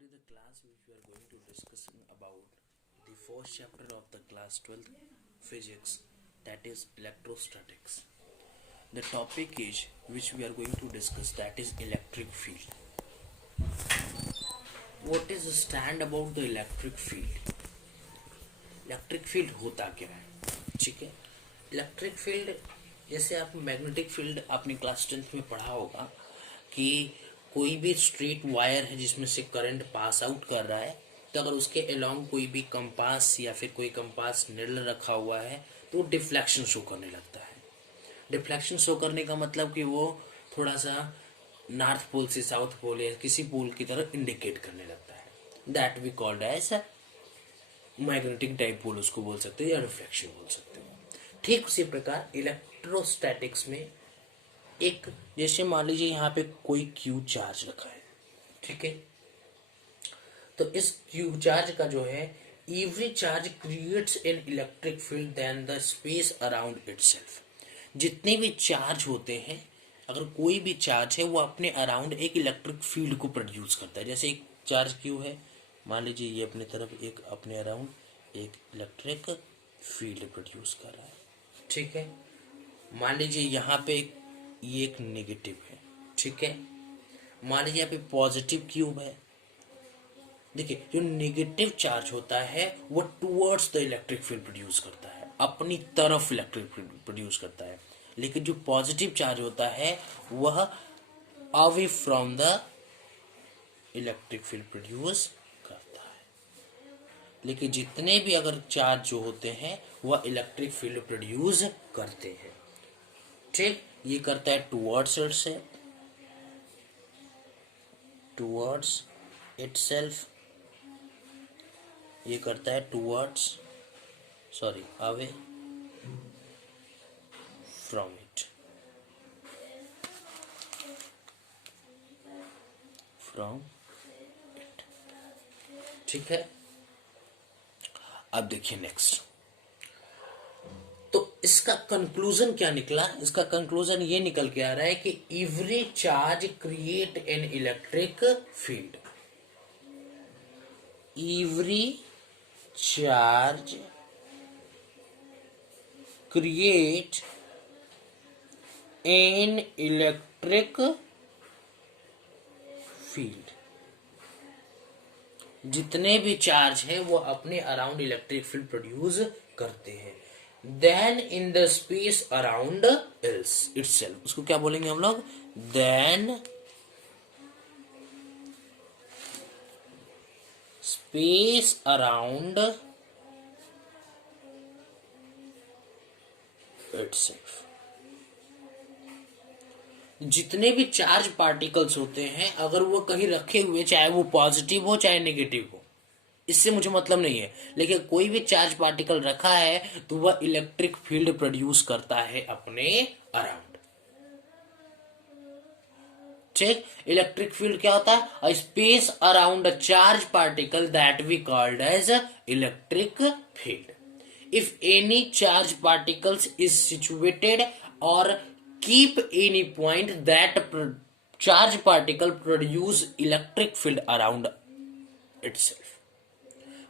Today the class which we are going to discussing about the first chapter of the class 12th physics, that is electrostatics. The topic is which we are going to discuss, that is electric field. What is the stand about the electric field? Electric field होता क्या है? ठीक है, electric field जैसे आप magnetic field आपने class 10th में पढ़ा होगा कि कोई भी स्ट्रेट वायर है जिसमें से करंट पास आउट कर रहा है, तो अगर उसके अलोंग कोई भी कंपास या फिर कोई कंपास निडल रखा हुआ है तो डिफ्लेक्शन शो करने लगता है। डिफ्लेक्शन शो करने का मतलब कि वो थोड़ा सा नॉर्थ पोल से साउथ पोल या किसी पोल की तरफ इंडिकेट करने लगता है। That we called as magnetic dipole उसको बोल सकते हैं या रिफ्लेक्शन बोल सकते हैं। ठीक उसी प्रकार इलेक्ट्रोस्टैटिक्स में एक जैसे मान लीजिए यहाँ पे कोई क्यू चार्ज रखा है, ठीक है, तो इस क्यू चार्ज का जो है every charge creates an electric field then the space around itself. जितने भी चार्ज होते हैं, अगर कोई भी चार्ज है वो अपने अराउंड एक इलेक्ट्रिक फील्ड को प्रोड्यूस करता है। जैसे एक चार्ज क्यू है, मान लीजिए ये अपने तरफ एक अपने अराउंड एक इलेक्ट्रिक फील्ड प्रोड्यूस कर रहा है, ठीक है। मान लीजिए यहाँ पे ये एक नेगेटिव है, ठीक है। मान लीजिए यहाँ पे पॉजिटिव क्यूब है। देखिए जो नेगेटिव चार्ज होता है वो towards the electric field produce करता है, अपनी तरफ इलेक्ट्रिक फील्ड प्रोड्यूस करता है, लेकिन जो पॉजिटिव चार्ज होता है वह away from the electric field produce करता है। लेकिन जितने भी अगर चार्ज जो होते हैं वह इलेक्ट्रिक फील्ड प्रोड्यूस करते हैं, ठीक। ये करता है टुवर्ड्स इटसेल्फ, ये करता है अवे फ्रॉम इट, ठीक है। अब देखिए नेक्स्ट, तो इसका कंक्लूजन क्या निकला? इसका कंक्लूजन ये निकल के आ रहा है कि every charge create an electric field. Every charge create an electric field. जितने भी चार्ज हैं वो अपने अराउंड इलेक्ट्रिक फील्ड प्रोड्यूस करते हैं। Then in the space around itself, उसको क्या बोलेंगे हम लोग? Then space around itself. जितने भी चार्ज पार्टिकल्स होते हैं अगर वो कहीं रखे हुए, चाहे वो पॉजिटिव हो चाहे नेगेटिव हो, इससे मुझे मतलब नहीं है, लेकिन कोई भी चार्ज पार्टिकल रखा है तो वह इलेक्ट्रिक फील्ड प्रोड्यूस करता है अपने अराउंड, ठीक। इलेक्ट्रिक फील्ड क्या होता है? A space around a charge particle that we called as electric field. If any charge particles is situated और keep any point that charge particle produce electric field around itself।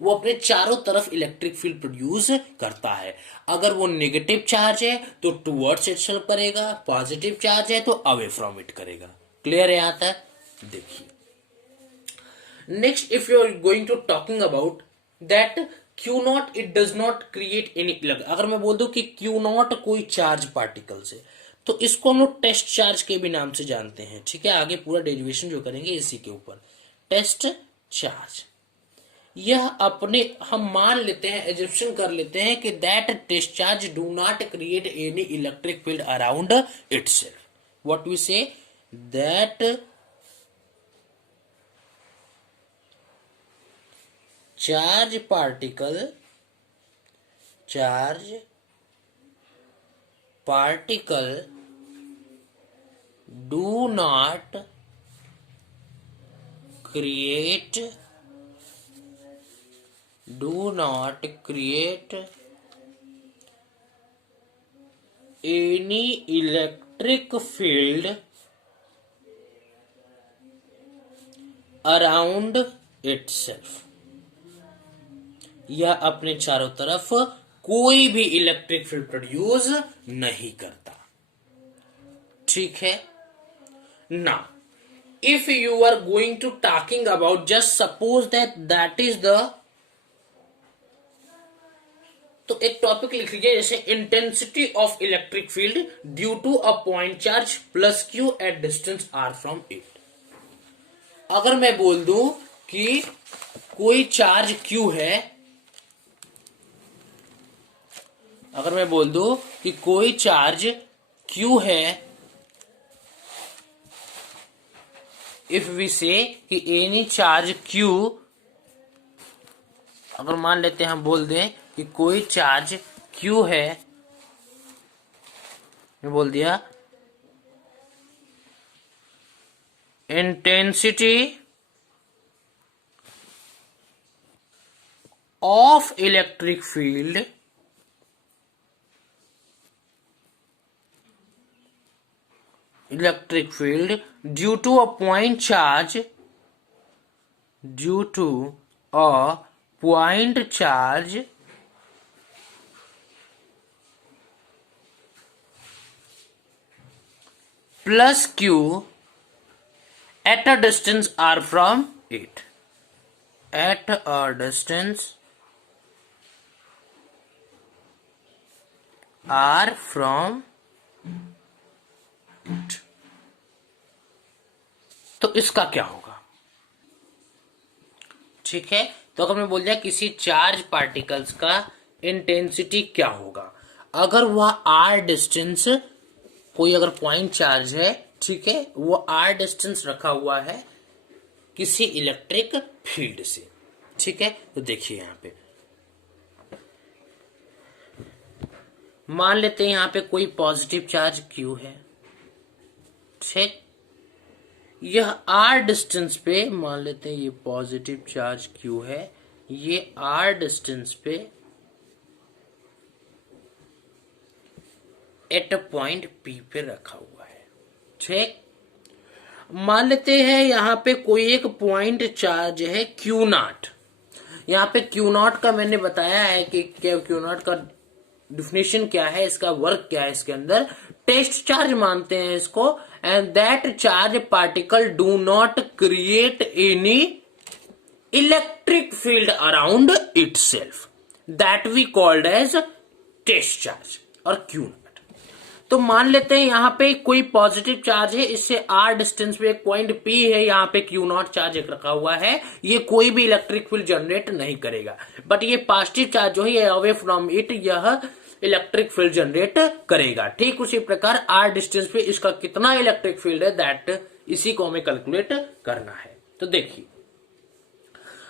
वो अपने चारों तरफ electric field produce करता है। अगर वो negative charge है तो टुवर्ड्स इटसेल्फ करेगा, पॉजिटिव चार्ज है तो अवे फ्रॉम इट करेगा। क्लियर है यहां तक? देखिए next, if you are going to talking about that Q not, it does not create any. अगर मैं बोल दूं कि क्यू नॉट कोई चार्ज पार्टिकल से, तो इसको हम लोग टेस्ट चार्ज के भी नाम से जानते हैं, ठीक है। आगे पूरा डेरिवेशन जो करेंगे इसी के ऊपर, टेस्ट चार्ज। यह अपने हम मान लेते हैं, एजम्पशन कर लेते हैं कि that test charge do not create any electric field around itself. What we say? That charge particle do not create any electric field around itself, यह अपने चारों तरफ कोई भी इलेक्ट्रिक फील्ड प्रोड्यूस नहीं करता। ठीक है ना। If you are going to talking about, just suppose that is the, तो एक टॉपिक लिख लीजिए जैसे intensity of electric field due to a point charge plus Q at distance R from it. अगर मैं बोल दूं कि कोई चार्ज क्यू है, अगर मैं बोल दूं कि कोई चार्ज क्यू है, इफ वी से कि एनी चार्ज क्यू, अगर मान लेते हैं हम बोल दें कि कोई चार्ज क्यू है, मैं बोल दिया intensity of electric field due to a point charge, due to a point charge plus Q at a distance R from it, at a distance R from it. तो इसका क्या होगा? ठीक है, तो अगर मैं बोल दिया किसी चार्ज पार्टिकल्स का इंटेंसिटी क्या होगा, अगर वह आर डिस्टेंस, कोई अगर पॉइंट चार्ज है, ठीक है, वो आर डिस्टेंस रखा हुआ है किसी इलेक्ट्रिक फील्ड से। ठीक है, तो देखिए यहां पे मान लेते हैं यहां पे कोई पॉजिटिव चार्ज क्यू है। ठीक, यह आर डिस्टेंस पे मान लेते हैं ये पॉजिटिव चार्ज क्यू है, ये आर डिस्टेंस पे एट अ पॉइंट पी पे रखा हुआ है। ठीक, मान लेते हैं यहां पे कोई एक पॉइंट चार्ज है क्यू नॉट। यहां पे क्यू नॉट का मैंने बताया है कि क्या क्यू नॉट का डिफिनेशन क्या है, इसका वर्क क्या है, इसके अंदर टेस्ट चार्ज मानते हैं इसको, and that charge particle do not create any electric field around itself, that we called as test charge और क्यू नॉट। तो मान लेते हैं यहां पे कोई पॉजिटिव चार्ज है, इससे आर डिस्टेंस पे एक पॉइंट पी है, यहां पे क्यू नॉट चार्ज एक रखा हुआ है, ये कोई भी इलेक्ट्रिक फील्ड जनरेट नहीं करेगा, बट ये पॉजिटिव चार्ज जो है ये अवे फ्रॉम इट यह इलेक्ट्रिक फील्ड जनरेट करेगा। ठीक उसी प्रकार आर डिस्टेंस पे इसका कितना इलेक्ट्रिक फील्ड है, दैट इसी को हमें कैलकुलेट करना है। तो देखिए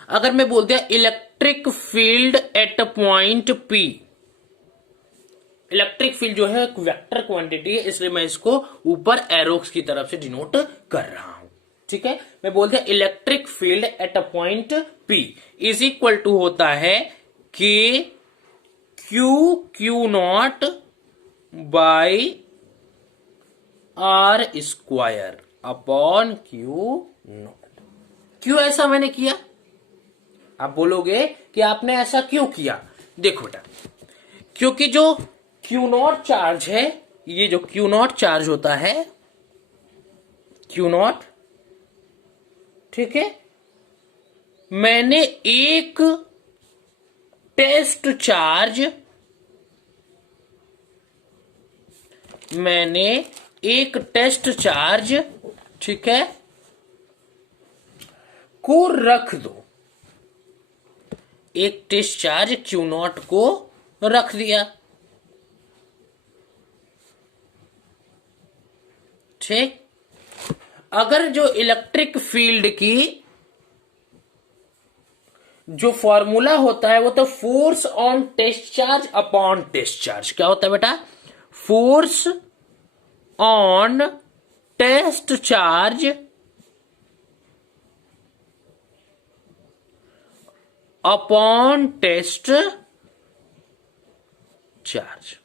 अगर मैं बोल दिया electric field eight point P, electric field जो है एक वेक्टर क्वांटिटी है, इसलिए मैं इसको ऊपर एरोक्स की तरफ से डिनोट कर रहा हूं। ठीक है, मैं बोल दिया electric field at a point P is equal to होता है K Q not by are square upon Q not. क्यों ऐसा मैंने किया? आप बोलोगे कि आपने ऐसा क्यों किया? देखो बेटा, क्योंकि जो क्यू नॉट चार्ज है, ये जो क्यू नॉट चार्ज होता है, क्यू नॉट, ठीक है, मैंने एक टेस्ट चार्ज, ठीक है, को रख दो, एक टेस्ट चार्ज क्यू नॉट को रख दिया। ठीक, अगर जो इलेक्ट्रिक फील्ड की जो फॉर्मूला होता है वो तो force on test charge upon test charge, क्या होता है बेटा? Force on test charge upon test charge.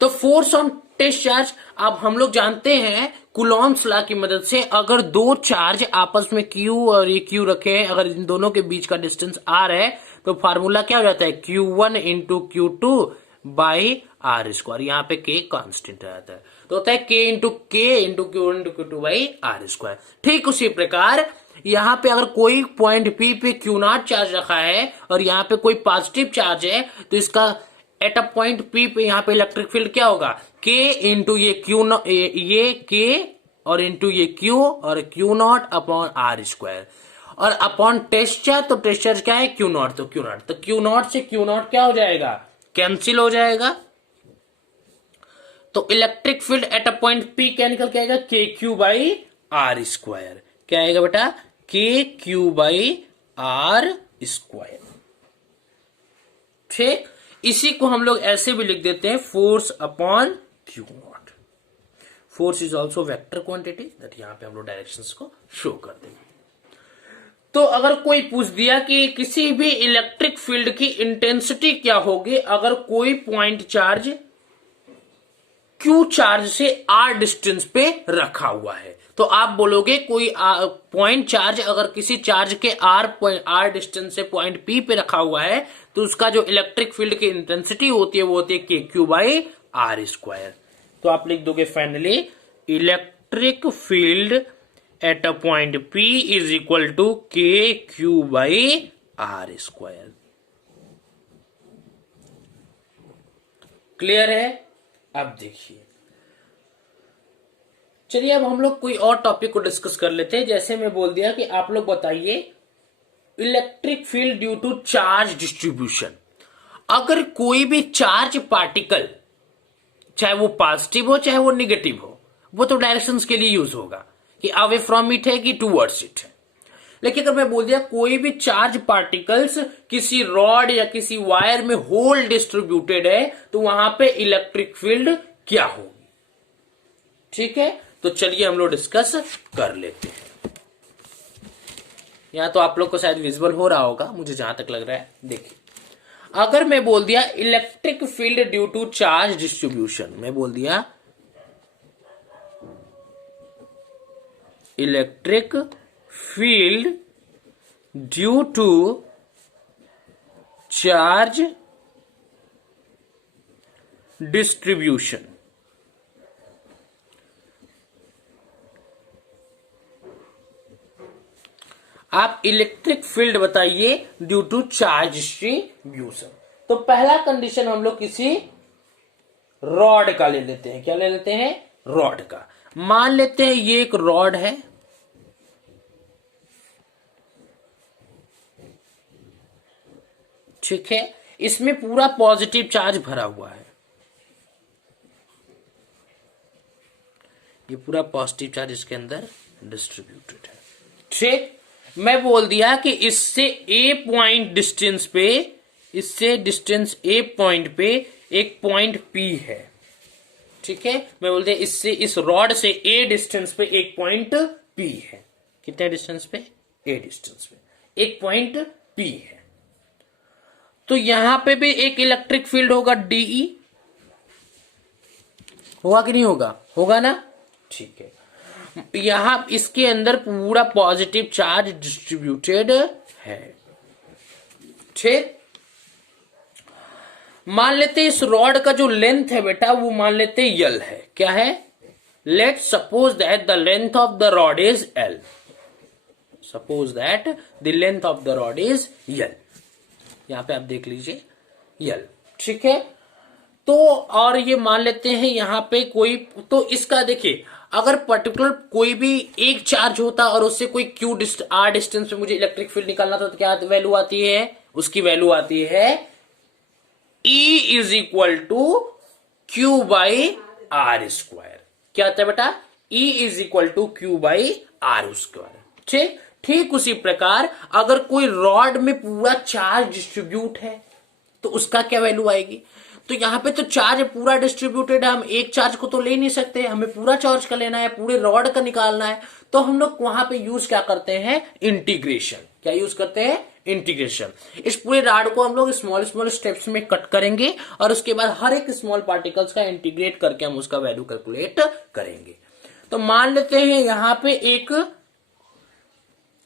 तो फोर्स ऑन टेस्ट चार्ज, अब हम लोग जानते हैं कूलॉम्स लॉ की मदद से, अगर दो चार्ज आपस में Q और ये Q रखे हैं, अगर इन दोनों के बीच का डिस्टेंस R है तो फार्मूला क्या हो जाता है, Q1 into Q2 by are square. यहाँ पे K कांस्टेंट रहता है तो होता है K into Q into Q2 by are square. ठीक उसी प्रकार यहाँ पे अगर कोई पॉइंट P पे Q0 चार्ज रखा है और यहाँ पे कोई पॉजिटिव चार्ज है तो इसका एट अ पॉइंट P पे यहाँ पे इलेक्ट्रिक फील्ड क्या होगा, K इंटू ये Q0, ये K और इंटू ये Q और Q0 अपॉन आर स्क्वायर और अपॉन टेस्ट चार्ज, तो टेस्ट चार्ज क्या है Q0, तो Q0 से Q0 क्या हो जाएगा, कैंसिल हो जाएगा। तो electric field at a point P क्या निकल के आएगा, के क्यू बाई आर स्क्वायर। क्या आएगा बेटा, के क्यू बाई आर स्क्वायर। ठीक, इसी को हम लोग ऐसे भी लिख देते हैं, force upon Q not. Force is also vector quantity, that यहां पे हम लोग डायरेक्शंस को शो कर देंगे। तो अगर कोई पूछ दिया कि किसी भी इलेक्ट्रिक फील्ड की इंटेंसिटी क्या होगी अगर कोई पॉइंट चार्ज क्यू चार्ज से आर डिस्टेंस पे रखा हुआ है, तो आप बोलोगे कोई पॉइंट चार्ज अगर किसी चार्ज के आर डिस्टेंस से पॉइंट पी पे रखा हुआ है तो उसका जो इलेक्ट्रिक फील्ड की इंटेंसिटी होती है वो होती है K q by are square. तो आप लिख दोगे finally electric field at a point P is equal to k q by are square. Clear है? अब देखिए, चलिए अब हम लोग कोई और टॉपिक को डिस्कस कर लेते हैं। जैसे मैं बोल दिया कि आप लोग बताइए electric field due to charge distribution. अगर कोई भी चार्ज पार्टिकल, चाहे वो पॉजिटिव हो चाहे वो निगेटिव हो, वो तो डायरेक्शंस के लिए यूज होगा कि अवे फ्रॉम इट है कि टूवर्ड्स इट है। लेकिन अगर मैं बोल दिया कोई भी चार्ज पार्टिकल्स किसी रॉड या किसी वायर में होल डिस्ट्रीब्यूटेड है तो वहां पे इलेक्ट्रिक फील्ड क्या होगी। ठीक है, तो चलिए हम लोग डिस्कस कर लेते हैं। यहां तो आप लोग को शायद विजिबल हो रहा होगा, मुझे जहां तक लग रहा है। देखिए, अगर मैं बोल दिया electric field due to charge distribution, मैं बोल दिया electric field due to charge distribution, आप इलेक्ट्रिक फील्ड बताइए ड्यू टू चार्ज डिस्ट्रीब्यूशन। तो पहला कंडीशन हम लोग किसी रॉड का ले लेते हैं। क्या ले लेते हैं? रॉड का। मान लेते हैं ये एक रॉड है, ठीक है, इसमें पूरा पॉजिटिव चार्ज भरा हुआ है, ये पूरा पॉजिटिव चार्ज इसके अंदर डिस्ट्रीब्यूटेड है। ठीक, मैं बोल दिया कि इससे ए पॉइंट डिस्टेंस पे, इससे डिस्टेंस ए पॉइंट पे एक पॉइंट पी है। ठीक है, मैं बोल दिया इससे, इस रॉड से ए डिस्टेंस पे एक पॉइंट पी है। कितने डिस्टेंस पे? ए डिस्टेंस पे एक पॉइंट पी है। तो यहां पे भी एक इलेक्ट्रिक फील्ड होगा डीई, होगा कि नहीं होगा? होगा ना। ठीक है, यहां इसके अंदर पूरा पॉजिटिव चार्ज डिस्ट्रीब्यूटेड है। ठीक, मान लेते हैं इस रॉड का जो लेंथ है बेटा वो मान लेते हैं यल है। क्या है? Let suppose that the length of the rod is L. Suppose that the length of the rod is L. यहां पे आप देख लीजिए यल। ठीक है, तो और ये मान लेते हैं यहां पे कोई, तो इसका देखिए अगर पर्टिकुलर कोई भी एक चार्ज होता और उससे कोई क्यू आर डिस्टेंस पे मुझे इलेक्ट्रिक फील्ड निकालना था तो क्या वैल्यू आती है? उसकी वैल्यू आती है E is equal to Q by are square. क्या आता है बेटा? E is equal to Q by are square. ठीक, ठीक उसी प्रकार अगर कोई रॉड में पूरा चार्ज डिस्ट्रीब्यूट है तो उसका क्या वैल्यू आएगी? तो यहां पे तो चार्ज पूरा डिस्ट्रीब्यूटेड है, हम एक चार्ज को तो ले नहीं सकते, हमें पूरा चार्ज का लेना है, पूरे रॉड का निकालना है। तो हम लोग वहां पे यूज क्या करते हैं? इंटीग्रेशन। क्या यूज करते हैं? इंटीग्रेशन। इस पूरे राड को हम लोग स्मॉल स्मॉल स्टेप्स में कट करेंगे और उसके बाद हर एक स्मॉल पार्टिकल्स का इंटीग्रेट करके हम उसका वैल्यू कैलकुलेट करेंगे। तो मान लेते हैं यहां पे एक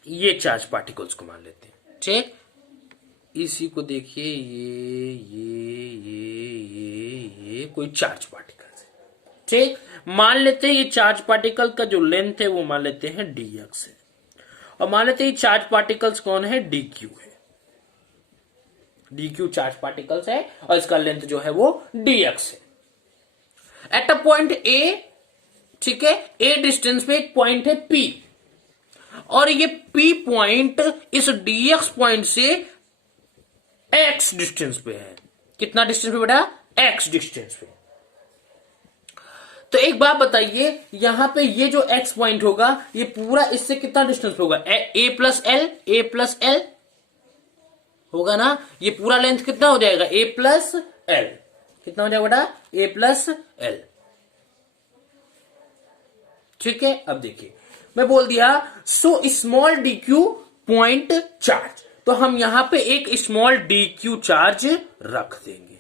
ये चार्ज पार्टिकल्स को मान लेते हैं, ठीक। इसी को देखिए, ये कोई चार्ज पार्टिकल्स है, ठीक। मान लेते हैं ये चार्ज पार्टिकल का जो लेंथ है वो मान लेते हैं dx है, और मान लेते हैं चार्ज पार्टिकल्स कौन है, dq है। dq चार्ज पार्टिकल्स है और इसका लेंथ जो है वो dx है। एट अ पॉइंट a, ठीक है, a डिस्टेंस पे एक पॉइंट है p, और ये p पॉइंट इस dx पॉइंट से x डिस्टेंस पे है। कितना डिस्टेंस पे बेटा, x डिस्टेंस पे। तो एक बात बताइए, यहां पे ये जो x पॉइंट होगा ये पूरा इससे कितना डिस्टेंस पे होगा, a प्लस l होगा ना। ये पूरा लेंथ कितना हो जाएगा, a प्लस l। कितना हो जाएगा बेटा, a प्लस l, ठीक है। अब देखिए मैं बोल दिया so small dq point charge, तो हम यहां पे एक स्मॉल dq चार्ज रख देंगे,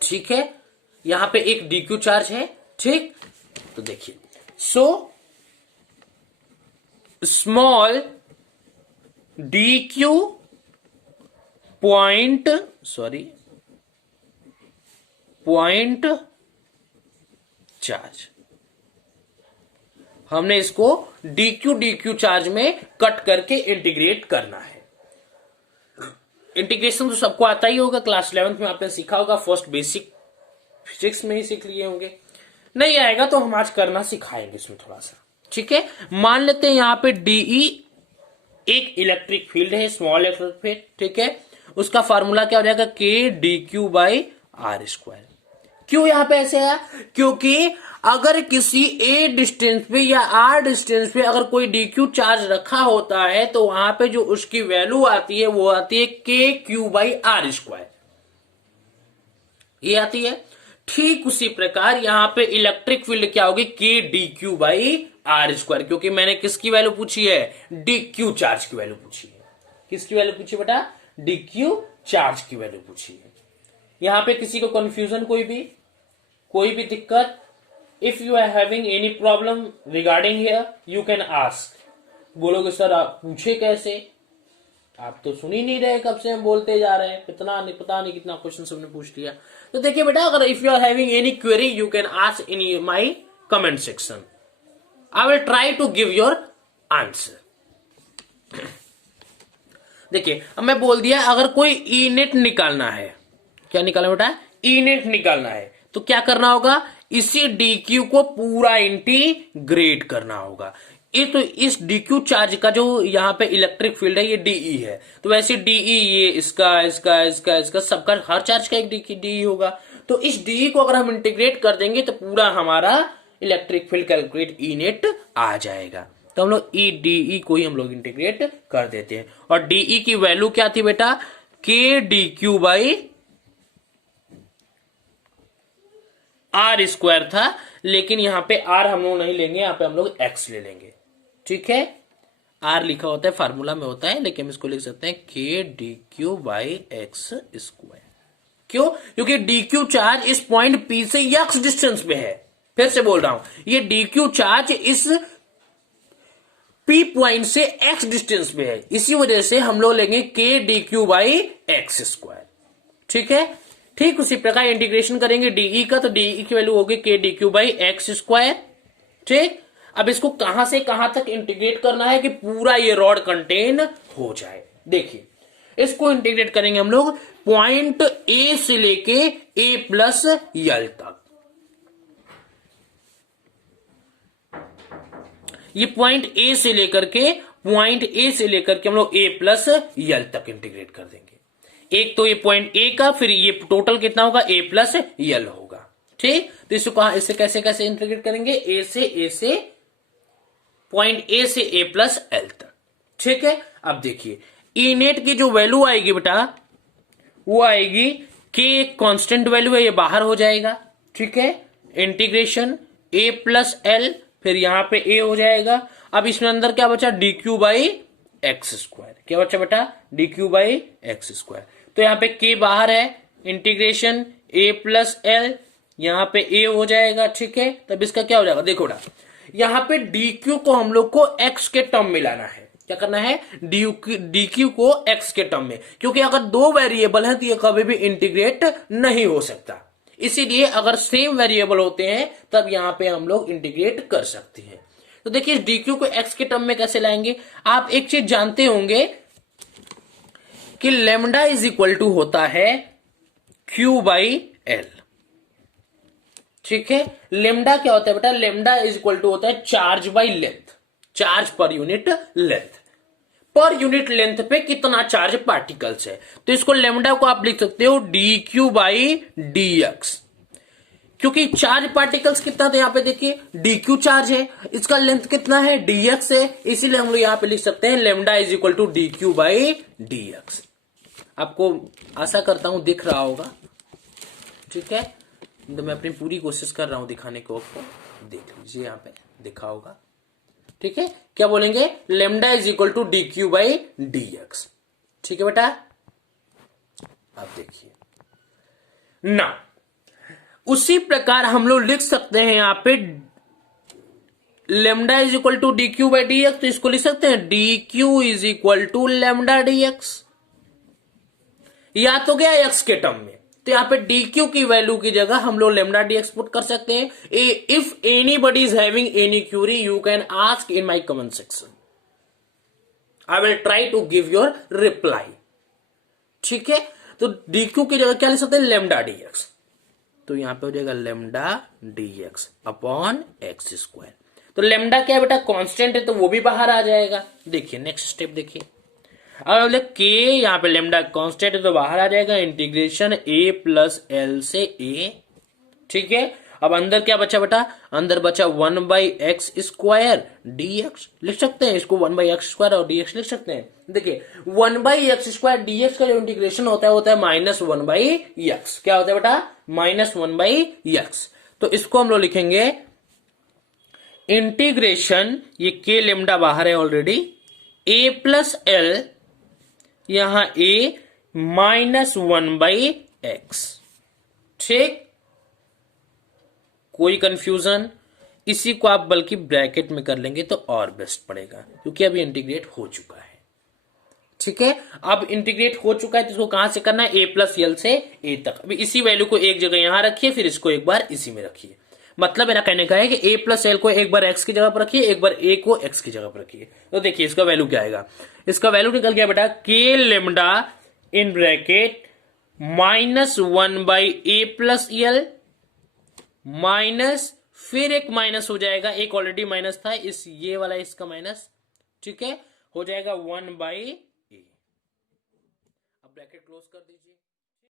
ठीक है। यहां पे एक dq चार्ज है, ठीक। तो देखिए so small dq point charge, हमने इसको dq चार्ज में कट करके इंटीग्रेट करना है। इंटीग्रेशन तो सबको आता ही होगा, क्लास 11th में आपने सीखा होगा, फर्स्ट बेसिक फिजिक्स में ही सीख लिए होंगे। नहीं आएगा तो हम आज करना सिखाएंगे इसमें थोड़ा सा, ठीक है। मान लेते हैं यहां पे DE एक इलेक्ट्रिक फील्ड है, स्मॉल इलेक्ट्रिक फील्ड, ठीक है। उसका फार्मूला क्या हो जाएगा, k/dq/r²। क्यों यहां पे ऐसे है, क्योंकि अगर किसी a डिस्टेंस पे या r डिस्टेंस पे अगर कोई dq चार्ज रखा होता है तो वहां पे जो उसकी वैल्यू आती है वो आती है kq/r², ये आती है। ठीक उसी प्रकार यहां पे इलेक्ट्रिक फील्ड क्या होगी, kdq/r², क्योंकि मैंने किसकी वैल्यू पूछी है, dq चार्ज की वैल्यू पूछी है। किसकी वैल्यू पूछी बेटा, dq चार्ज की वैल्यू पूछी है। यहां पे किसी को कंफ्यूजन, कोई भी दिक्कत, if you are having any problem regarding here you can ask. बोलोगे सर आप पूछे कैसे, आप तो सुन ही नहीं रहे, कब से हम बोलते जा रहे हैं, पता नहीं कितना क्वेश्चन सबने पूछ लिया। तो देखिए बेटा, अगर if you are having any query you can ask in my comment section, I will try to give your answer. देखिए अब मैं बोल दिया अगर कोई ई नेट निकालना है, क्या निकालना बेटा, ई नेट निकालना है, तो क्या करना होगा, इसी dq को पूरा इंटीग्रेट करना होगा। तो इस dq चार्ज का जो यहाँ पे इलेक्ट्रिक फील्ड है ये dE है, तो वैसे dE ये इसका सबका हर चार्ज का एक dE होगा। तो इस dE को अगर हम इंटीग्रेट कर देंगे तो पूरा हमारा electric field calculate E net आ जाएगा। तो हम लोग dE को ही हम लोग इंटीग्रेट कर देते हैं, और dE की वैल्यू क्या थी बेटा, kdq/r² था, लेकिन यहां पे r हम लोग नहीं लेंगे, यहां पे हम लोग x ले लेंगे, ठीक है। r लिखा होता है फार्मूला में होता है, लेकिन हम इसको लिख सकते हैं kdq/x²। क्यों, क्योंकि dq चार्ज इस पॉइंट P से x डिस्टेंस पे है। फिर से बोल रहा हूं, ये dq चार्ज इस P पॉइंट से x डिस्टेंस पे है, इसी वजह से हम लोग लेंगे kdq/x², ठीक है। ठीक उसी प्रकार इंटीग्रेशन करेंगे dE का, तो dE की वैल्यू होगी kdq/x², ठीक। अब इसको कहां से कहां तक इंटीग्रेट करना है कि पूरा ये रॉड कंटेन हो जाए। देखिए इसको इंटीग्रेट करेंगे हम लोग पॉइंट A से लेके A+L तक। ये पॉइंट A से लेकर के हम लोग A+L तक इंटीग्रेट कर देंगे। एक तो ये पॉइंट A का, फिर ये टोटल कितना होगा, A+L होगा, ठीक। तो इसको कहा, इसे कैसे इंटीग्रेट करेंगे, A से पॉइंट A से A+L तक, ठीक है। अब देखिए ई नेट की जो वैल्यू आएगी बेटा वो आएगी k, एक कांस्टेंट वैल्यू है, ये बाहर हो जाएगा, ठीक है। इंटीग्रेशन A+L, फिर यहां पे A हो जाएगा। अब इसमें अंदर क्या बचा, dq/r², एक्स स्क्वायर। क्या बचा बेटा, D Q by x square. तो यहाँ पे के बाहर है, इंटीग्रेशन ए प्लस एल, यहाँ पे ए हो जाएगा, ठीक है। तब इसका क्या हो जाएगा, देखो बेटा यहाँ पे डी क्यू को हम लोग को एक्स के टर्म में लाना है। क्या करना है, डी क्यू को एक्स के टर्म में, क्योंकि अगर दो वेरिएबल है तो ये कभी भी इंटीग्रेट नहीं हो सकता। इसीलिए अगर सेम वेरिएबल होते हैं तब यहां पे हम लोग इंटीग्रेट कर सकते हैं। तो देखिए डी क्यू को एक्स के टर्म में कैसे लाएंगे। आप एक चीज जानते होंगे कि लेमडा इज इक्वल टू होता है क्यू बाई एल, ठीक है। लेमडा क्या होता है बेटा, लेमडा इज इक्वल टू होता है charge by length, charge per unit length. Per unit length पे कितना चार्ज पार्टिकल्स है, तो इसको लेमडा को आप लिख सकते हो D Q by d x, क्योंकि चार्ज पार्टिकल्स कितना था यहाँ पे देखिए डी क्यू चार्ज है, इसका लेंथ कितना है डी एक्स है, इसीलिए हम लोग यहाँ पे लिख सकते हैं lambda is equal to d Q by d x. आपको आशा करता हूं दिख रहा होगा, ठीक है। तो मैं अपनी पूरी कोशिश कर रहा हूं दिखाने को, आपको देख लीजिए यहाँ पे दिखा होगा, ठीक है। क्या बोलेंगे, lambda is equal to d Q by d x, ठीक है बेटा। आप देखिए ना, उसी प्रकार हम लोग लिख सकते हैं यहाँ पे lambda is equal to d Q by d x, तो इसको लिख सकते हैं d Q is equal to lambda d x. या तो गया एक्स के टर्म में, तो यहाँ पे डी क्यू की वैल्यू की जगह हम लोग लेमडा डी एक्स पुट कर सकते हैं। If anybody is having any query you can ask in my comment section, I will try to give your reply, ठीक है। तो डी क्यू की जगह क्या लिख सकते हैं, लेमडा डी एक्स, तो यहां पे हो जाएगा lambda d x upon x square. तो लेमडा क्या है बेटा, कांस्टेंट है, तो वो भी बाहर आ जाएगा। देखिए नेक्स्ट स्टेप देखिए, अब के यहाँ पे लेमडा कांस्टेंट है तो बाहर आ जाएगा, इंटीग्रेशन ए प्लस एल से ए, ठीक है। अब अंदर क्या बचा बेटा, अंदर बचा 1 by x square D x, लिख सकते हैं इसको 1 बाई एक्स स्क्वायर और डी एक्स लिख सकते हैं। देखिए 1 by x square D x का जो इंटीग्रेशन होता है माइनस 1 बाई एक्स। क्या होता है बेटा, माइनस 1 बाई एक्स। तो इसको हम लोग लिखेंगे इंटीग्रेशन, ये के लेमडा बाहर है ऑलरेडी, ए प्लस एल, यहां ए माइनस 1 बाई एक्स, ठीक। कोई कंफ्यूजन, इसी को आप बल्कि ब्रैकेट में कर लेंगे तो और बेस्ट पड़ेगा, क्योंकि अभी इंटीग्रेट हो चुका है, ठीक है। अब इंटीग्रेट हो चुका है तो इसको कहां से करना है, ए प्लस एल से ए तक। अभी इसी वैल्यू को एक जगह यहां रखिए, फिर इसको एक बार इसी में रखिए। मतलब मेरा कहने का है कि ए प्लस एल को एक बार एक्स की जगह पर रखिए, एक बार ए को एक्स की जगह पर रखिए। तो देखिए इसका वैल्यू क्या आएगा, इसका वैल्यू निकल गया बेटा के lambda in bracket minus 1 by A plus L minus, फिर एक माइनस हो जाएगा, एक ऑलरेडी माइनस था, इस ये वाला इसका माइनस, ठीक है, हो जाएगा 1 बाई ए। अब ब्रैकेट क्लोज कर दीजिए।